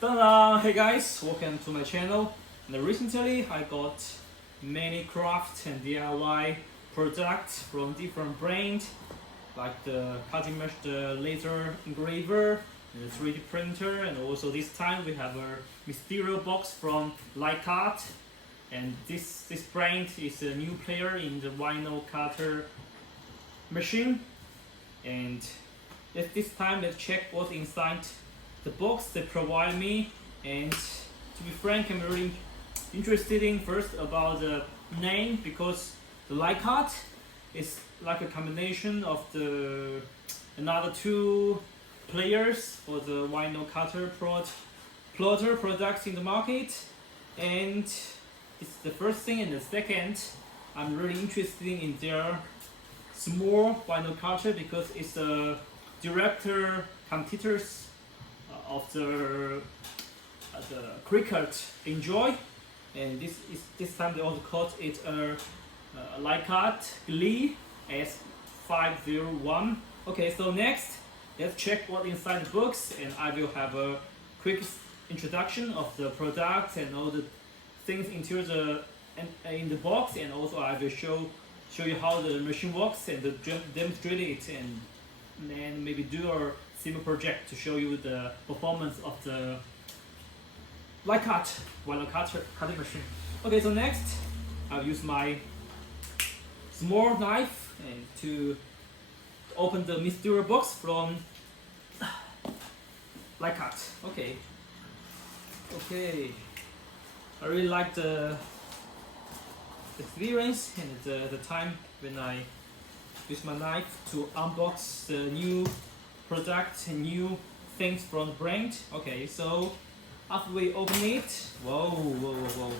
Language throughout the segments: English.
Ta-da! Hey guys, welcome to my channel. And recently I got many craft and DIY products from different brands, like the cutting mesh, the laser engraver, and the 3D printer, and also this time we have a mysterio box from Likcut. And this brand is a new player in the vinyl cutter machine. And this time let's check what's inside the box they provide me. And to be frank, I'm really interested in first about the name, because the Likcut is like a combination of the another two players for the vinyl cutter plotter products in the market. And it's the first thing, and the second, I'm really interested in their small vinyl cutter because it's a director competitors of the Likcut Enjoy, and this time they also called it a Likcut Glee S501. Okay, so next let's check what inside the box, and I will have a quick introduction of the product and all the things into in the box, and also I will show you how the machine works and demonstrate it, and then maybe do a simple project to show you the performance of the Likcut vinyl cutting machine. Okay, so next I'll use my small knife and to open the mysterio box from Likcut. Okay, I really like the experience and the time when I use my knife to unbox the new products and new things from the brand. Okay, so after we open it, whoa,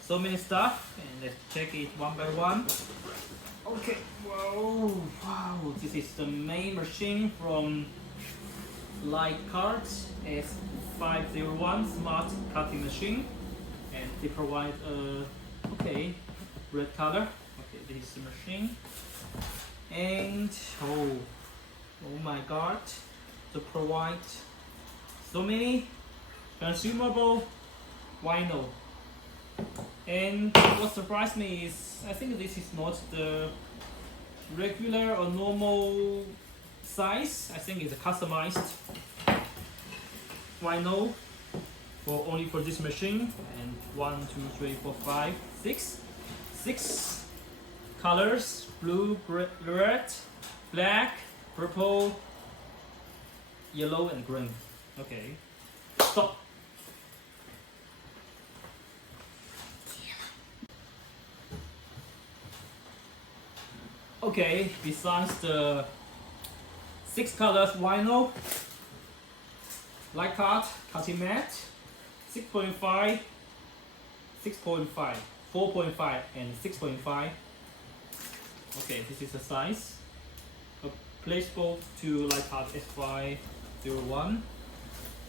so many stuff, and let's check it one by one. Okay, wow, this is the main machine from Likcut S501 smart cutting machine, and they provide red color. Okay, this is the machine, and oh my god, they provide so many consumable vinyl. And what surprised me is I think this is not the regular or normal size. I think it's a customized vinyl only for this machine. And 1, 2, 3, 4, 5, 6 colors: blue, red, black, purple, yellow, and green. Okay, stop. Okay, besides the 6 colors vinyl, Likcut cutting mat, 6.5, 6.5, 4.5, and 6.5. Okay, this is the size. Placeable to Likcut S501.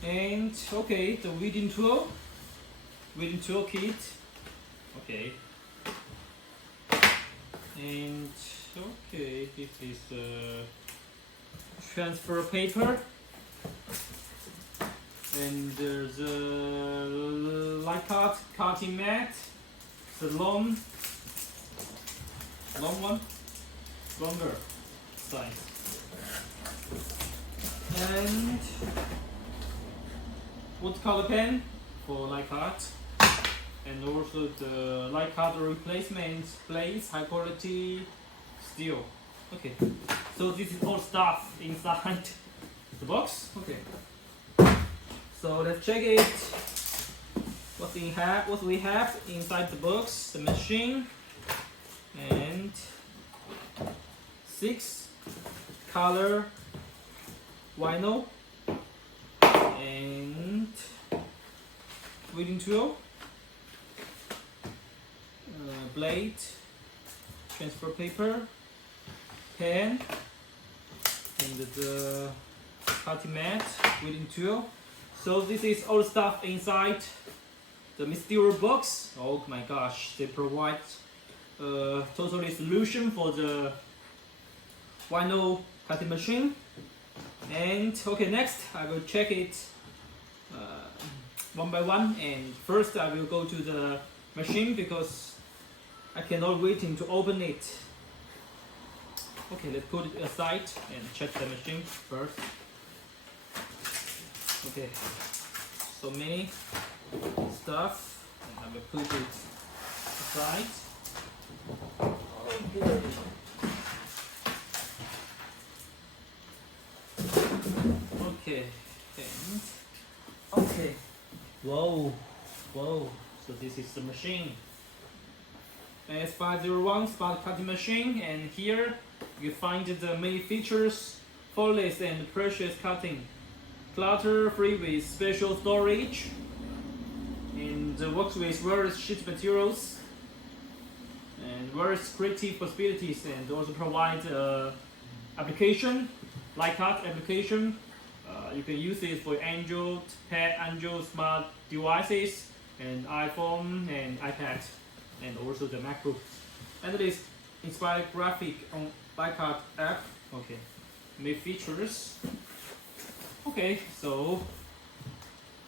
And okay, the weeding tool kit. Okay. And okay, this is transfer paper, and there's a Likcut cutting mat, the longer size, and watercolor pen for Likcut, and also the Likcut replacement plates, high quality steel. Okay, so this is all stuff inside the box. Okay, so let's check it. What we have inside the box: the machine and 6 color vinyl and weeding tool, blade, transfer paper, pen, and the cutting mat, weeding tool. So this is all stuff inside the mysterio box. Oh my gosh, they provide a totally solution for the vinyl cutting machine. And okay, next I will check it one by one. And first I will go to the machine because I cannot waiting to open it. Okay, let's put it aside and check the machine first. Okay, so many stuff, and I will put it aside. Okay. Okay, and okay. Whoa, whoa. So this is the machine. S501 smart cutting machine, and here you find the many features: flawless and precious cutting, clutter-free with special storage, and works with various sheet materials and various creative possibilities, and also provide application, Likcut application. You can use it for Android, Android smart devices, and iPhone and iPad, and also the MacBook. And it is inspired graphic on Likcut app. Okay, many features. Okay, so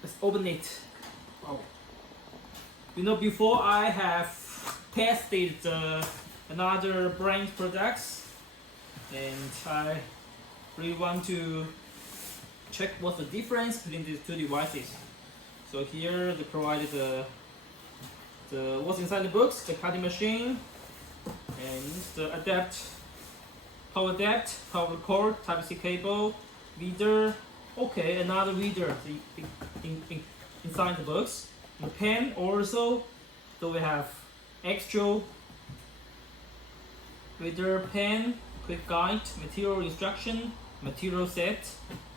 let's open it. Oh. You know, before I have tested another brand products, and I really want to check what's the difference between these two devices. So here they provided the what's inside the box, the cutting machine, and the power cord, Type-C cable, reader. Okay, another reader inside the box. The pen also. So we have extra reader, pen, quick guide, material instruction, material set.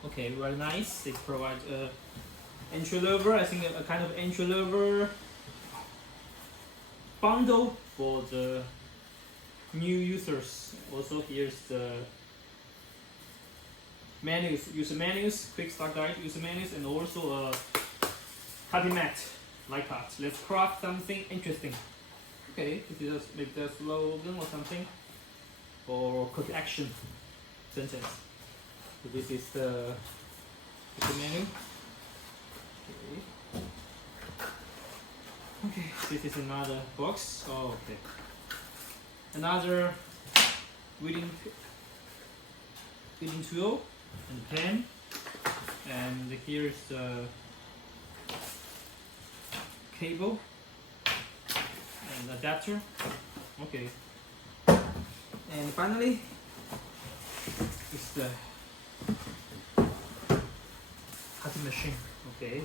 Okay, very nice. They provide entry level. I think a kind of entry level bundle for the new users. Also, here's the menus, user menus, quick start guide, user menus, and also a cutting mat, Likcut. Let's craft something interesting. Okay, this is maybe the slogan or something, or call to action sentence. So this is the menu. Okay, this is another box. Oh, okay. Another reading tool and pen, and here's the cable and adapter. Okay, and finally it's the cutting machine. Okay,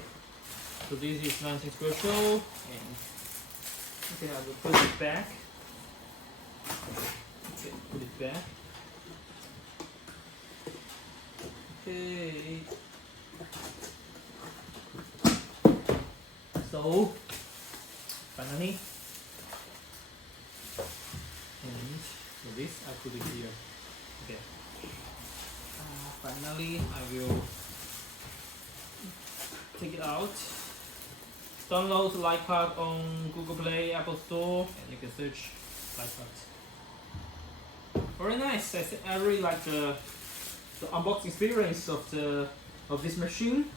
so this is nothing special, and okay, I will put it back. Okay, put it back. Okay. So finally, and so this I put it here. Okay. Finally, I will take it out. Download Likcut on Google Play, Apple Store, and you can search Likcut. Very nice. I really like the unboxing experience of this machine.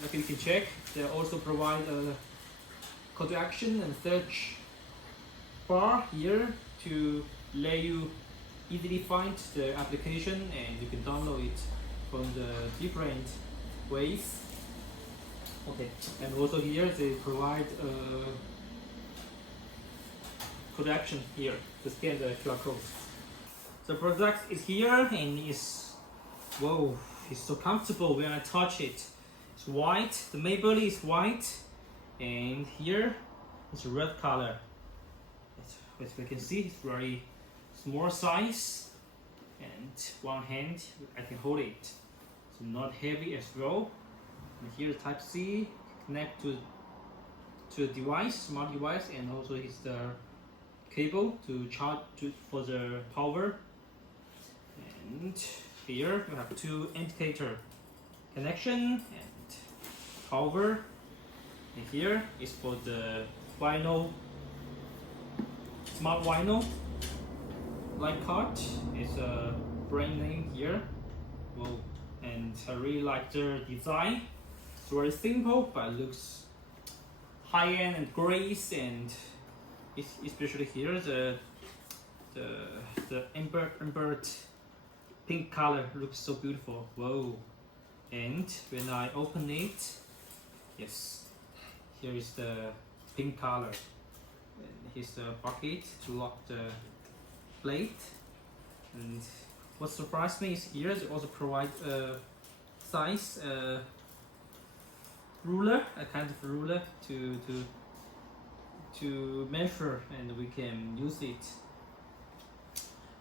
Like you can check, they also provide a call to action and search bar here to let you easily find the application, and you can download it from the different ways. Okay, and also here they provide a call to action here to scan the QR code. The product is here, and whoa, it's so comfortable when I touch it. It's white, the maple is white, and here it's a red color. As we can see, it's very small size, and one hand I can hold it. It's not heavy as well. And here Type-C connect to a device, smart device, and also is the cable to charge for the power. And here we have two indicator connection and power, and here is for the vinyl, smart vinyl Likcut. It's a brand name here. Well, and I really like the design. It's very simple, but it looks high-end and grace, and especially here the embered pink color looks so beautiful. Whoa! And when I open it, yes, here is the pink color. And here's the bucket to lock the plate. And what surprised me is here they also provide a size ruler, a kind of ruler to measure, and we can use it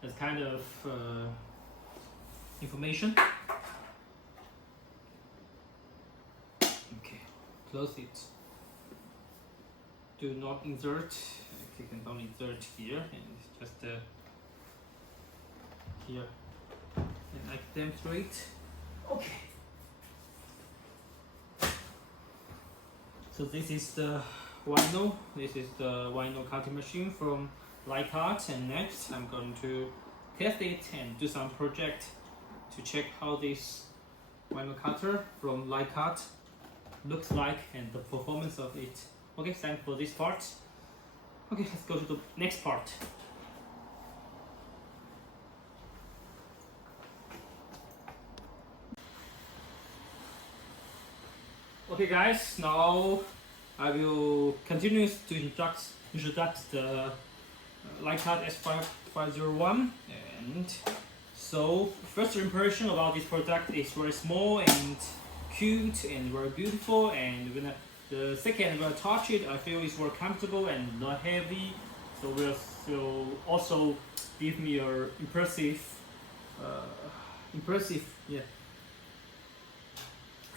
as kind of information. Okay, close it. Do not insert. You can only insert here, and just here, and I demonstrate. Okay. So this is the vinyl. This is the vinyl cutting machine from Likcut, and next I'm going to test it and do some project to check how this vinyl cutter from Likcut looks like and the performance of it. Okay, thanks for this part. Okay, let's go to the next part. Okay guys, now I will continue to introduce the Likcut S501, and so first impression about this product is very small and cute and very beautiful, and when the second when I touch it, I feel it's very comfortable and not heavy, so will also give me a impressive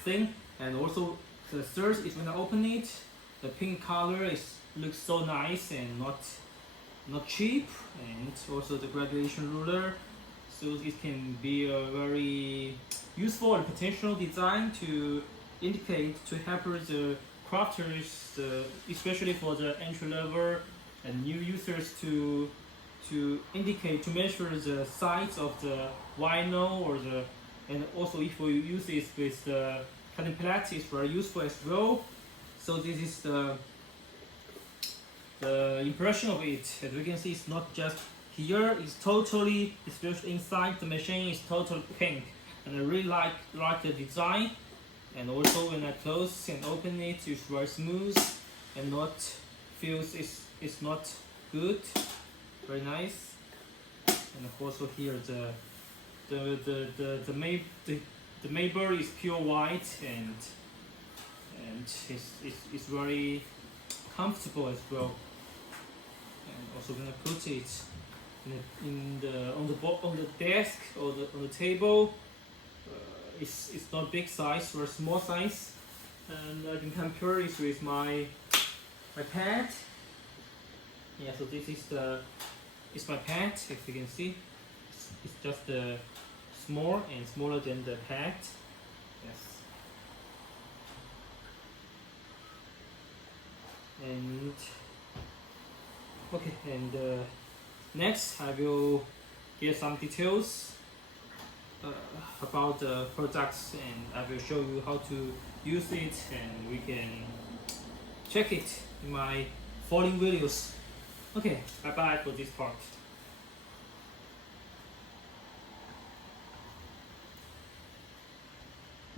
thing. And also the third is when I open it, the pink color looks so nice and not cheap, and also the graduation ruler, so it can be a very useful and potential design to indicate to help the crafters, especially for the entry level and new users to indicate to measure the size of the vinyl or the, and also if we use this with the cutting plate is very useful as well. So this is the impression of it. As we can see, it's not just here, it's totally, especially inside the machine, is totally pink, and I really like the design. And also when I close and open it, it's very smooth and not feels it's not good, very nice. And also here the maple is pure white, and it's very comfortable as well. And also when I put it on the desk or on the table, it's not big size or small size, and I can compare it with my pad. Yeah, so this is my pad. If you can see, it's just small and smaller than the pad. Yes. And okay, and next I will give some details about the products, and I will show you how to use it, and we can check it in my following videos. Okay, bye bye for this part.